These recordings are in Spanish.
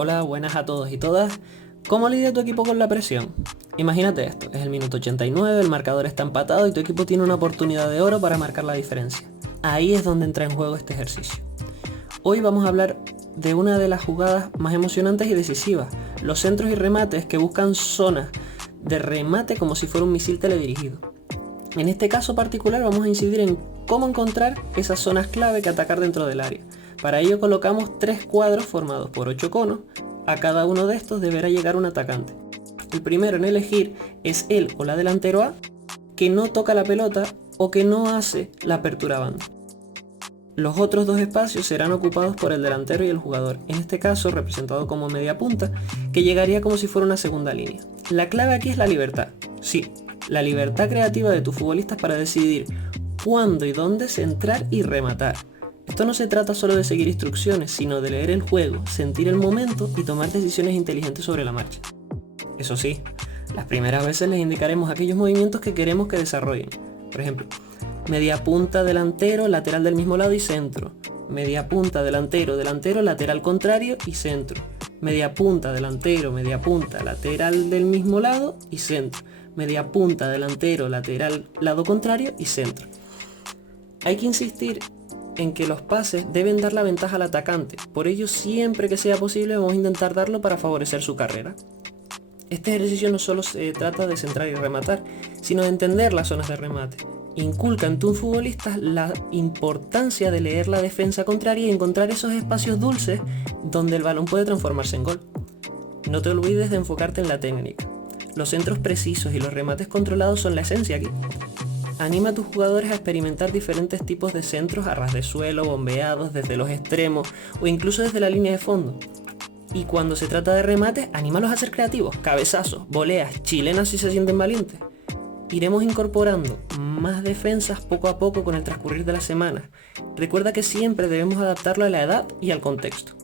Hola, buenas a todos y todas. ¿Cómo lidia tu equipo con la presión? Imagínate esto, es el minuto 89, el marcador está empatado y tu equipo tiene una oportunidad de oro para marcar la diferencia. Ahí es donde entra en juego este ejercicio. Hoy vamos a hablar de una de las jugadas más emocionantes y decisivas, los centros y remates que buscan zonas de remate como si fuera un misil teledirigido. En este caso particular vamos a incidir en cómo encontrar esas zonas clave que atacar dentro del área. Para ello colocamos 3 cuadros formados por 8 conos. A cada uno de estos deberá llegar un atacante. El primero en elegir es el o la delantero A, que no toca la pelota o que no hace la apertura banda. Los otros 2 espacios serán ocupados por el delantero y el jugador, en este caso representado como media punta, que llegaría como si fuera una segunda línea. La clave aquí es la libertad. Sí, la libertad creativa de tus futbolistas para decidir cuándo y dónde centrar y rematar. Esto no se trata solo de seguir instrucciones, sino de leer el juego, sentir el momento y tomar decisiones inteligentes sobre la marcha. Eso sí, las primeras veces les indicaremos aquellos movimientos que queremos que desarrollen. Por ejemplo, media punta, delantero, lateral del mismo lado y centro. Media punta, delantero, delantero, lateral contrario y centro. Media punta, delantero, media punta, lateral del mismo lado y centro. Media punta, delantero, lateral, lado contrario y centro. Hay que insistir en que los pases deben dar la ventaja al atacante, por ello siempre que sea posible vamos a intentar darlo para favorecer su carrera. Este ejercicio no solo se trata de centrar y rematar, sino de entender las zonas de remate. Inculca en tus futbolistas la importancia de leer la defensa contraria y encontrar esos espacios dulces donde el balón puede transformarse en gol. No te olvides de enfocarte en la técnica. Los centros precisos y los remates controlados son la esencia aquí. Anima a tus jugadores a experimentar diferentes tipos de centros a ras de suelo, bombeados, desde los extremos o incluso desde la línea de fondo. Y cuando se trata de remates, anímalos a ser creativos, cabezazos, voleas, chilenas si se sienten valientes. Iremos incorporando más defensas poco a poco con el transcurrir de las semanas. Recuerda que siempre debemos adaptarlo a la edad y al contexto.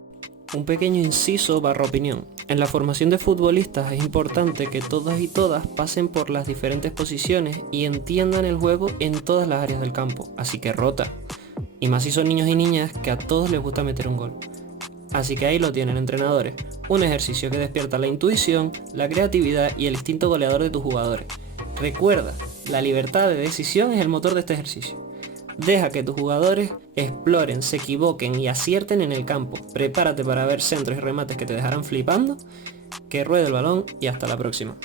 Un pequeño inciso barra opinión. En la formación de futbolistas es importante que todos y todas pasen por las diferentes posiciones y entiendan el juego en todas las áreas del campo, así que rota. Y más si son niños y niñas que a todos les gusta meter un gol. Así que ahí lo tienen, entrenadores, un ejercicio que despierta la intuición, la creatividad y el instinto goleador de tus jugadores. Recuerda, la libertad de decisión es el motor de este ejercicio. Deja que tus jugadores exploren, se equivoquen y acierten en el campo. Prepárate para ver centros y remates que te dejarán flipando. Que ruede el balón y hasta la próxima.